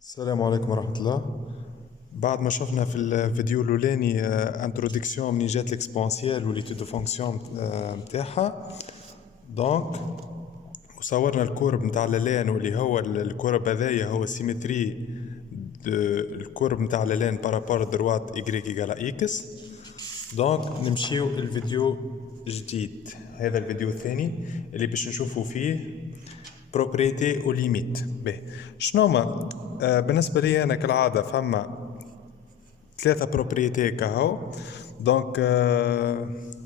السلام عليكم ورحمة الله. بعد ما شفنا في الفيديو الأولاني انتروديكسيون منين جات ليكسبونسيال وليتود دو فونكسيون نتاعها دونك، وصورنا الكورب نتاع لالين واللي هو الكورب هذايا هو سيمتري الكورب نتاع لالين بارابور دروات إيكغيك إيكالا إكس. دونك نمشيو الفيديو جديد، هذا الفيديو الثاني اللي باش نشوفوا فيه بروبريتي او ليميت. باهي شنو هما؟ بالنسبه لي انا كالعاده فما ثلاثه بروبريتي كهو. دونك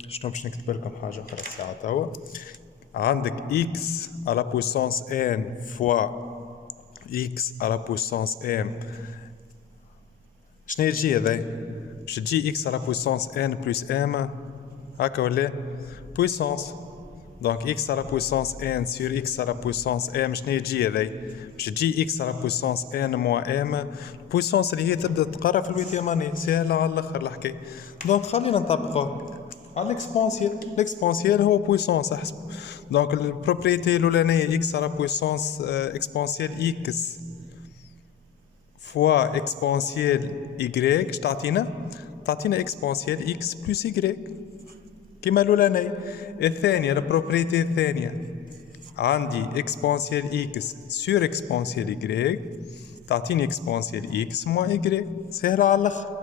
شنو باش نكتب لكم حاجه اخرى الساعه توا. عندك x على بويسونس n فوا x على بويسونس m. شنو يجي هذا؟ باش تجي x على بويسونس n بلس m هكا ولا بويسونس. دونك x على بويسونس n sur x على بويسونس m شنو يجي هذا؟ باش تجي x على بويسونس n موان m البويسونس اللي هي تبدا تقرا في الويتيام اني، سهله على الاخر الحكايه. دونك خلينا نطبقوه على الاكسبونسيال. الاكسبونسيال هو بويسونس احسب. دونك البروبريتي الاولانيه x على بويسونس اكسبونسيال x فوا اكسبونسيال y اش تعطينا؟ تعطينا اكسبونسيال x بلس y كيما الاولانيه. الثانيه البروبريتي الثانيه عندي اكسبونسيال x سور اكسبونسيال y تعطيني اكسبونسيال x موا y، سهله على الاخر.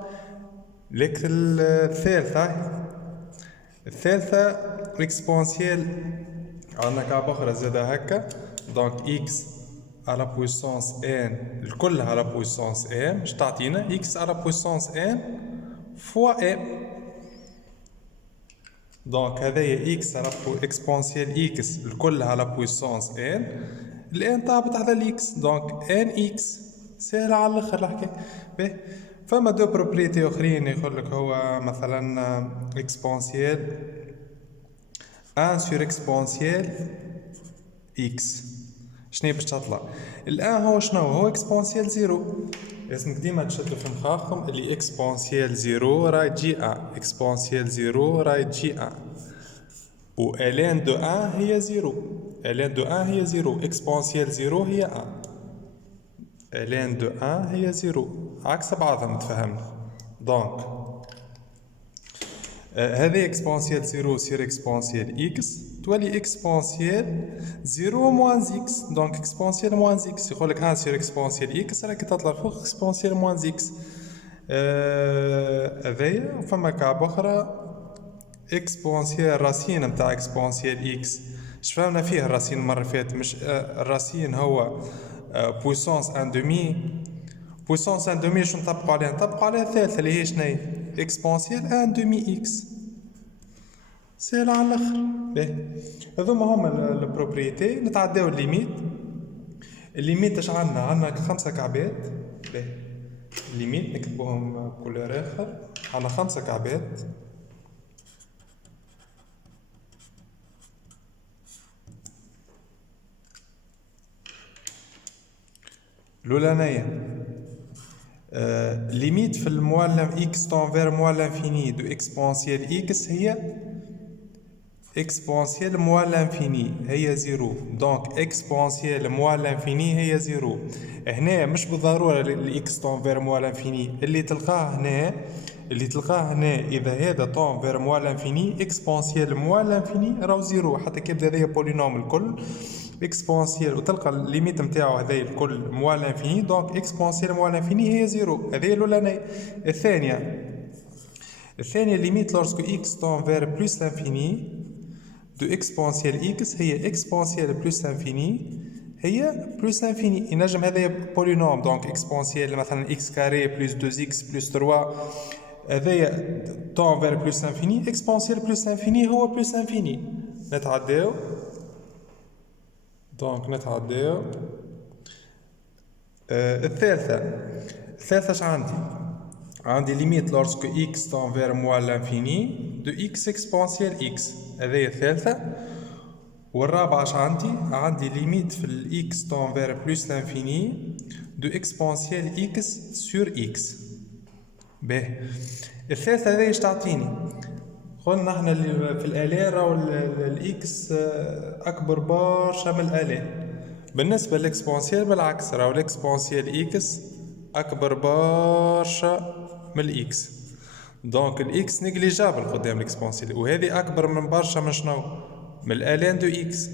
لك الثالثه اكسبونسيال عندنا كعبه اخرى زاده هكا. دونك x على بويسونس n الكل على بويسونس m اش تعطينا؟ x على بويسونس n فوا m. دونك هذايا x على اكسبونسيال x الكل على بويسونس n الان طابت على الاكس. دونك n x سهله على الاخر الحكايه. باهي فما دو بروبريتي اخرين يقول لك هو مثلا اكسبونسيال 1 سور اكسبونسيال x. شنو باش تطلع الان؟ هو شنو هو اكسبونسيال زيرو. لازمك ديما تشدوا في مخاخكم اللي اكسبونسيال زيرو راهي تجي ان، اكسبونسيال زيرو راهي تجي ان، و الين دو ان هي زيرو. الين دو ان هي زيرو، اكسبونسيال زيرو هي ان، الين دو ان هي زيرو، عكس بعضهم تفهمنا. دونك هذه اكسبونسيال زيرو سير اكسبونسيال اكس تولي اكسبونسيال زيرو موان اكس. دونك اكسبونسيال موان اكس يقولك 1 سير اكسبونسيال اكس راكي تطلع فوق اكسبونسيال موان اكس. هذايا فما كعبة اخرى اكسبونسيال راسين نتاع اكسبونسيال اكس. شفنا فيه الراسين المره فاتت؟ مش الراسين هو بويسونس ان دومي. بويسونس ان دومي شنو نطبقوا عليها؟ نطبقوا عليها الثالثه اللي هي شنو؟ اكسبونسيال ان دومي اكس، سهله على الاخر. باهي هذوما هما البروبريتي. نتعداو الليميت. الليميت اش عندنا 5 كعبات. باهي الليميت نكتبوهم بكولور اخر. عندنا 5 كعبات. الأولانية ليميت في المعلم اكس تنفير موال لانفيني دو اكسبونسيال اكس هي اكسبونسيال موال لانفيني هي زيرو. دونك اكسبونسيال موال لانفيني هي زيرو. هنا مش بالضرورة الاكس تنفير موال لانفيني، اللي تلقاه هنا اذا هذا تنفير موال لانفيني اكسبونسيال موال لانفيني راهو زيرو. حتى كيبدا هذايا بولينوم الكل اكسبونسيال وتلقى الليميت نتاعو هذايا الكل موال لانفيني. دونك اكسبونسيال موال لانفيني هي زيرو. هذه الاولانيه. الثانيه ليميت لورسكو اكس تون فير بلس لانفيني دو اكسبونسيال اكس هي اكسبونسيال بلس لانفيني هي بلس لانفيني. ينجم هذايا بولينوم. دونك اكسبونسيال مثلا اكس كاري بلس 2 اكس بلس 3 هذايا تون فير بلس لانفيني. اكسبونسيال بلس لانفيني هو بلس لانفيني. نتعداو. دونك نتعداو. الثالثة اش عندي ليميت لورسكو اكس تنفير موال لانفيني دو اكس اكسبونسيال اكس. هذه الثالثة. والرابعة اش عندي ليميت في الاكس تنفير بلس لانفيني دو اكسبونسيال اكس سور اكس. باهي الثالثة هذه اش تعطيني؟ قلنا احنا في الالين راهو الاكس اكبر برشا من الالين. بالنسبة للإكسبونسيال بالعكس، راهو الإكسبونسيال إكس أكبر برشا من الإكس، دونك الإكس نيجليجابل قدام الإكسبونسيال، وهذه أكبر من برشا من شنو؟ من الآلان دو إكس.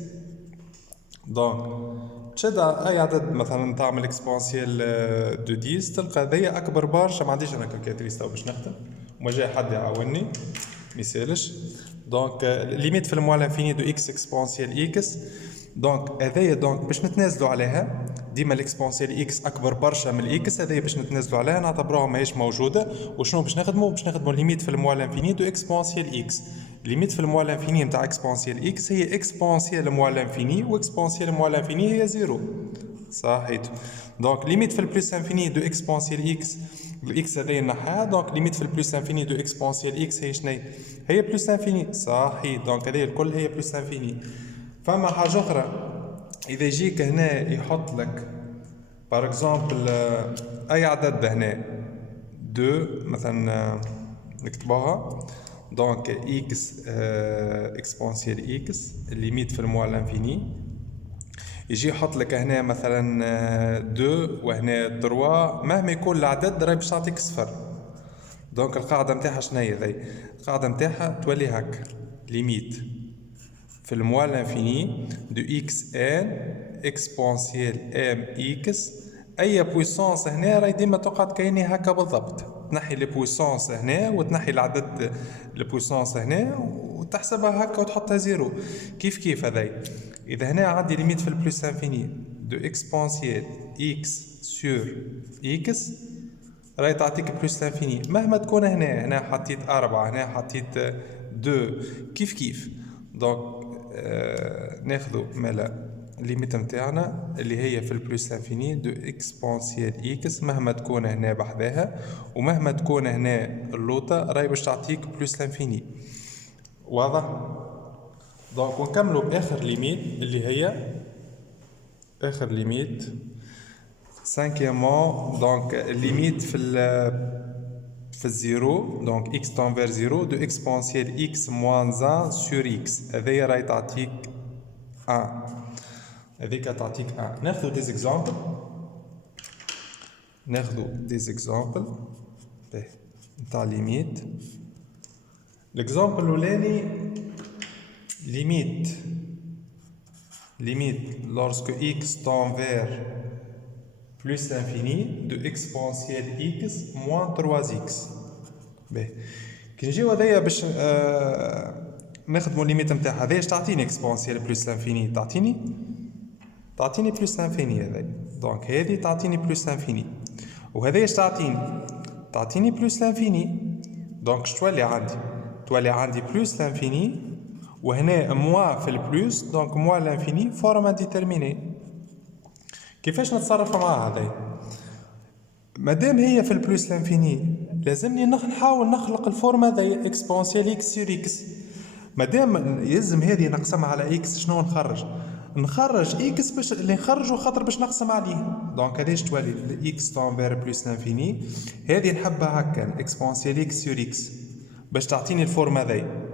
دونك تشد أي عدد مثلا تعمل إكسبونسيال دو 10 تلقى هذيا أكبر برشا. ما عنديش أنا كالكالكوليتريس تو باش نخدم وما جاي حد يعاوني ميسالش. دونك ليميت في الموال انفيني دو إكس إكسبونسيال إكس. دونك هذايا دونك باش نتنازلوا عليها ديما الاكسبونسيال اكس اكبر برشا من الاكس، هذايا باش نتنازلوا عليها نعتبروها ماهيش موجوده. وشنو باش نخدموا ليميت في الموال انفيني دو اكسبونسيال اكس. ليميت في الموال انفيني نتاع اكسبونسيال اكس هي اكسبونسيال موال انفيني، واكسبونسيال موال انفيني هي زيرو. صحيت. دونك ليميت في البلس انفيني دو اكسبونسيال اكس، الاكس هذايا نحاها. دونك ليميت في البلس انفيني دو اكسبونسيال اكس هي شنو هي؟ بلس انفيني. صحيح. دونك هذايا الكل هي بلس انفيني. فما حاجه اخرى، اذا يجيك هنا يحط لك بار اكزومبل اي عدد هنا دو مثلا نكتبوها. دونك اكس اكسبونسيال اكس ليميت في الموال انفيني، يجي يحط لك هنا مثلا دو وهنا 3، مهما يكون العدد راهي باش تعطيك صفر. دونك القاعده نتاعها شنو هي ذي؟ القاعده نتاعها تولي هكا، ليميت في الموال انفيني دو اكس ان اكسبونسيال ام اكس. اي بويسونس هنا راهي ديما تقعد كايني هكا بالضبط، تنحي لي بويسونس هنا وتنحي العدد البويسونس هنا وتحسبها هكا وتحطها زيرو. كيف هذاي؟ اذا هنا عندي ليميت في البلس انفيني دو اكسبونسيال اكس سور اكس راهي تعطيك بلس انفيني، مهما تكون هنا حطيت 4، هنا حطيت 2، كيف. دونك ناخذوا مالا الليميت نتاعنا اللي هي في البلس انفيني دو اكسبونسيال اكس، مهما تكون هنا بحذاها ومهما تكون هنا اللوطه راهي باش تعطيك بلس انفيني. واضح؟ دونك ونكملوا باخر ليميت اللي هي اخر ليميت cinquièmement. دونك ليميت في الزيرو، دونك اكس تنفير زيرو دو اكسبونسيال اكس موان 1 سور اكس، هذايا راهي تعطيك 1، هذيك تعطيك 1. ناخذ دي زيكزامبل، نتاع ليميت. ليكزامبل الاولاني ليميت lorsque x tend vers plus l'infini de exponentielle x moins 3x. باهي كي نجيو هذايا باش نخدموا الليميت نتاعها، هذايا تعطيني اكسبونسيال بلس لانفيني، تعطيني بلس لانفيني هذايا. دونك هذه تعطيني بلس لانفيني، وهذايا تعطيني بلس لانفيني. دونك تولي عندي بلس لانفيني وهنا موا في البلس، دونك موا لانفيني فورم انديترميني. كيفاش نتصرف معها هذايا؟ مادام هي في البلس لانفيني لازمني نحاول نخلق الفورم هذايا اكسبونسيال اكس سور اكس. مادام يلزم هذه نقسمها على اكس، شنو نخرج اكس باش اللي نخرجه خاطر باش نقسم عليه. دونك هذاش تولي الاكس تنفير بلس لانفيني، هذه نحبها هكا الاكسبونسيال اكس سور اكس باش تعطيني الفورم هذايا،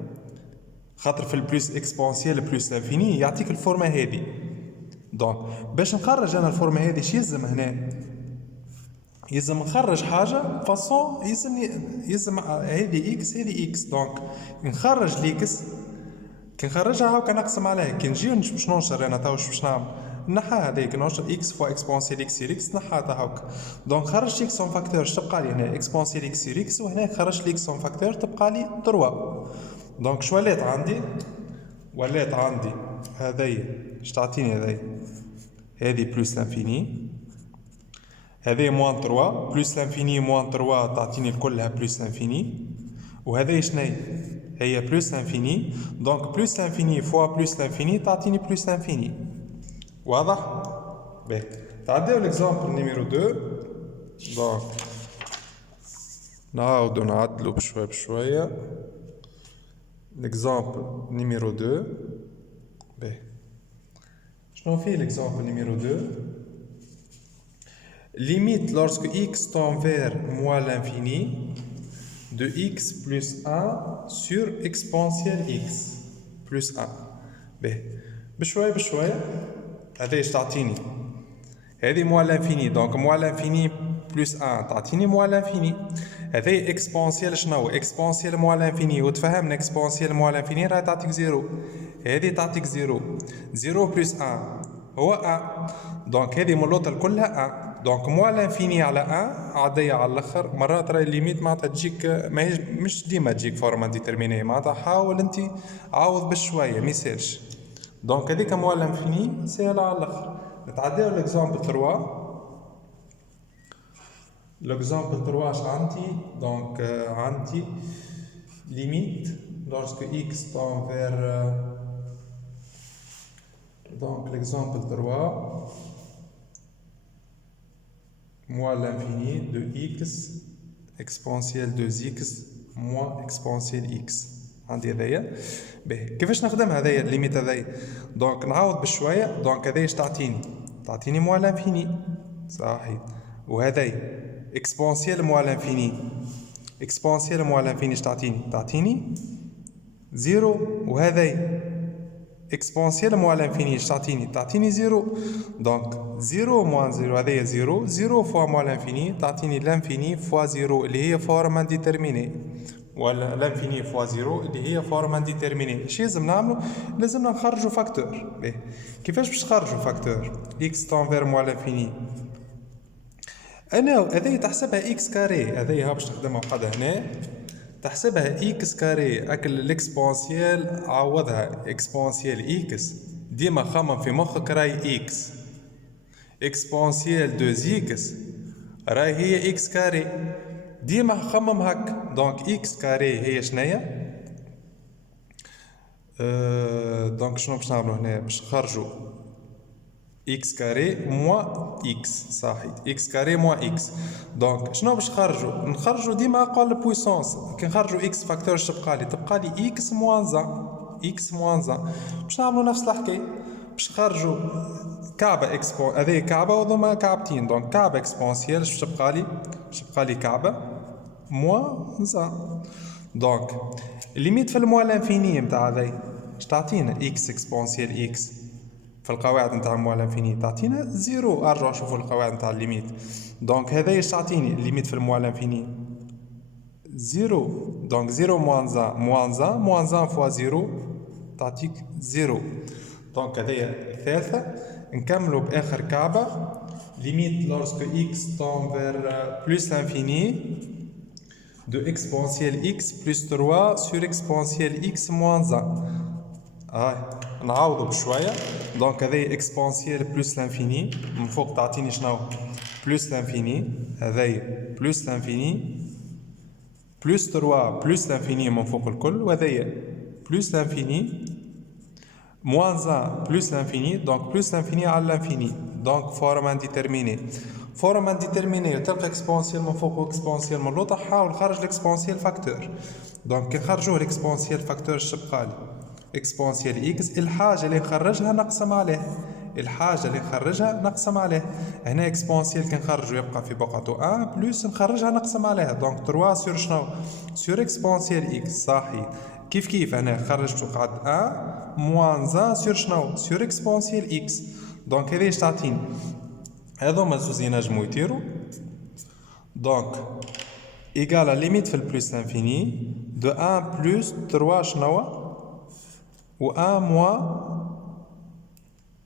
خاطر في البلس اكسبونسيال بلس لانفيني يعطيك الفورمه هذه. دونك باش نخرج انا الفورمه هذه ايش يلزم هنا؟ يلزم نخرج حاجه فاصون، يلزم هذه اكس هذه اكس. دونك نخرج ليكس، كي نخرجها هاكا نقسم عليها. كي نجي باش ننشر انا تو باش نعمل نحى هذيك ننشر اكس فوا اكسبونسيال اكس سير اكس نحاها هاكا. دونك خرجت اكس اون فاكتور تبقى لي هنا اكسبونسيال اكس سير اكس، وهنا خرجت لي اكس اون فاكتور تبقى لي 3. دونك شو ولات عندي هذه اش تعطيني هذه بلس لانفيني، هذه موان 3 بلس لانفيني موان 3 تعطيني كلها بلس لانفيني، وهذه شنو هي بلس لانفيني. دونك بلس لانفيني فوا بلس لانفيني تعطيني بلس لانفيني. واضح؟ باهي تعديو ليكزامبل نيميرو 2. دونك نعاودو نعدلو بشويه. L'exemple numéro 2. باهي شنو فيه l'exemple numéro 2؟ Limite lorsque x tend vers moins l'infini de x plus 1 sur exponentielle x plus 1. باهي بشويه هذا ايش تعطيني؟ هذه موا لانفيني، دونك موا لانفيني بلس 1 تعطيني موا لانفيني. هذه اكسبونسيال شنو؟ اكسبونسيال موا لانفيني، وتفهمنا اكسبونسيال موا لانفيني راه تعطيك زيرو. هذه تعطيك زيرو، زيرو بلس 1 هو 1، دونك هذه من اللوطه كلها 1، دونك موا لانفيني على 1 عادية على الاخر. مرات راهي الليميت معناتها تجيك مش ديما تجيك فورما ديترميني، معناتها حاول انت عوض بشويه ما يسالش. دونك هذيك موا لانفيني سهله على الاخر. نتعداو ليكزامبل 3. ليكزامبل 3 اش عندي؟ دونك عندي ليميت lorsque x tend vers donc l'exemple 3 moins l'infini de x exponentielle de x moins exponentielle x. عندي هذايا باهي. كيفاش نخدمها هذايا الليميت هذايا؟ دونك نعاود بشويه. دونك هذايا اش تعطيني؟ تعطيني موا لانفيني صحيح، وهذايا اكسبونسيال موا لانفيني. اكسبونسيال موا لانفيني اش تعطيني؟ تعطيني زيرو. وهذايا اكسبونسيال موا لانفيني اش تعطيني؟ تعطيني زيرو. دونك زيرو موان زيرو هذايا زيرو، زيرو فوا موا لانفيني تعطيني لانفيني فوا زيرو اللي هي فورم انديترميني، ولا لانفيني فوا زيرو اللي هي فورم انديترميني. اش لازم نعملو؟ لازمنا نخرجو فاكتور. باهي كيفاش باش نخرجو فاكتور؟ اكس تنفير موا لانفيني، انا هذايا تحسبها اكس كاري، هذايا باش نخدمها وحدها هنا تحسبها اكس كاري. اكل الاكسبونسيال عوضها اكسبونسيال اكس، ديما خمم في مخك راي اكس. اكسبونسيال دوز اكس راي هي اكس كاري، ديما خمم هك. دونك اكس كاري هي شنيا؟ دونك شنو باش نعملو هنا؟ باش نخرجو اكس كاري موا اكس صحيح، اكس كاري موا اكس. دونك شنو باش نخرجو ديما اقل بويسونس. كي نخرجو اكس فاكتور اش تبقى لي؟ تبقى لي اكس موان زان، اكس موان زان. باش نعملو نفس الحكايه، باش نخرجو كعبه اكسبون، هذه كعبه وهذوما كعبتين. دونك كعبه اكسبونسيال اش تبقى لي؟ باش تبقى لي كعبه موان زان. دونك الليميت في الموا لانفيني نتاع هذايا اش تعطينا؟ اكس اكسبونسيال اكس في القواعد نتاع موا لانفيني تعطينا زيرو. ارجعوا شوفوا القواعد نتاع الليميت. دونك هذايا اش تعطيني؟ الليميت في الموا لانفيني زيرو. دونك زيرو موان زان، موان زان موان زان فوا زيرو تعطيك زيرو. دونك هذايا الثالثه. نكملوا باخر كعبه. ليميت lorsque x tend vers plus l'infini de exponentielle x plus 3 sur exponentielle x moins 1. نعاودو بشويه. دونك هذايا اكسبونسيال بلس لانفيني، من فوق تعطيني شنو؟ بلس لانفيني. هذايا بلس لانفيني بلس 3 بلس لانفيني من فوق الكل، وهذايا بلس لانفيني موان 1 بلس لانفيني. دونك بلس لانفيني على لانفيني، دونك فورم انديترميني. فورم انديترميني وتلقى اكسبونسيال من فوق واكسبونسيال من اللوطه. حاول خرج الاكسبونسيال فاكتور. دونك كي نخرجوه الاكسبونسيال فاكتور اش تبقى لي؟ اكسبونسيال اكس الحاجه اللي نخرجها نقسم عليه، الحاجه اللي نخرجها نقسم عليه. هنا اكسبونسيال كي نخرجو يبقى في بقعته 1 بلس نخرجها نقسم عليها. دونك 3 سور شنو؟ سور اكسبونسيال اكس صحيح. كيف هنا خرجتو قعد 1 موان 1 سور شنو؟ سور اكسبونسيال اكس. دونك هذه اش تعطيني؟ هذوما زوز ينجمو يطيرو. دونك ايكال ليميت في البلس لانفيني دو 1 بلس 3 شنو؟ و 1 موا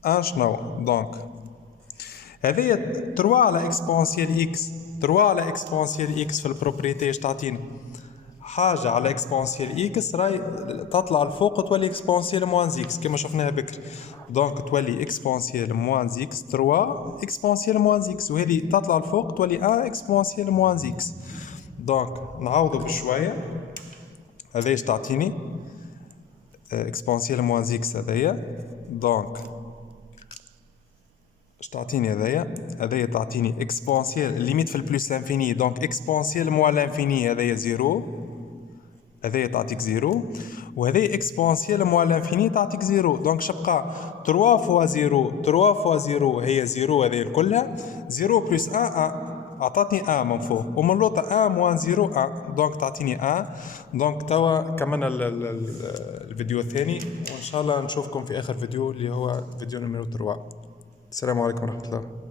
1 شنو؟ دونك هذه 3 على اكسبونسيال اكس، 3 على اكسبونسيال اكس في البروبريتي اش تعطينا؟ حاجه على اكسبونسيال اكس راي تطلع لفوق تولي اكسبونسيال موان اكس كما شفناها بكري. دونك تولي اكسبونسيال موان اكس 3 اكسبونسيال موان اكس، وهذه تطلع لفوق تولي 1 اكسبونسيال موان اكس. دونك نعوضو بشويه. هذه اش تعطيني؟ اكسبونسيال موان اكس هذايا. دونك اش تعطيني هذايا تعطيني اكسبونسيال ليميت في البلس لانفيني. دونك اكسبونسيال موان لانفيني هذايا زيرو، هذايا تعطيك زيرو. وهذايا اكسبونسيال موان لانفيني تعطيك زيرو. دونك شبقى 3 فوا زيرو، 3 فوا زيرو هي زيرو هذايا كلها. زيرو بلس 1 عطاتني 1 من فوق، ومن لوطا 1 موان زيرو 1، دونك تعطيني 1. دونك توا كملنا الفيديو الثاني، وان شاء الله نشوفكم في اخر فيديو اللي هو فيديو نمرو 3. السلام عليكم ورحمة الله.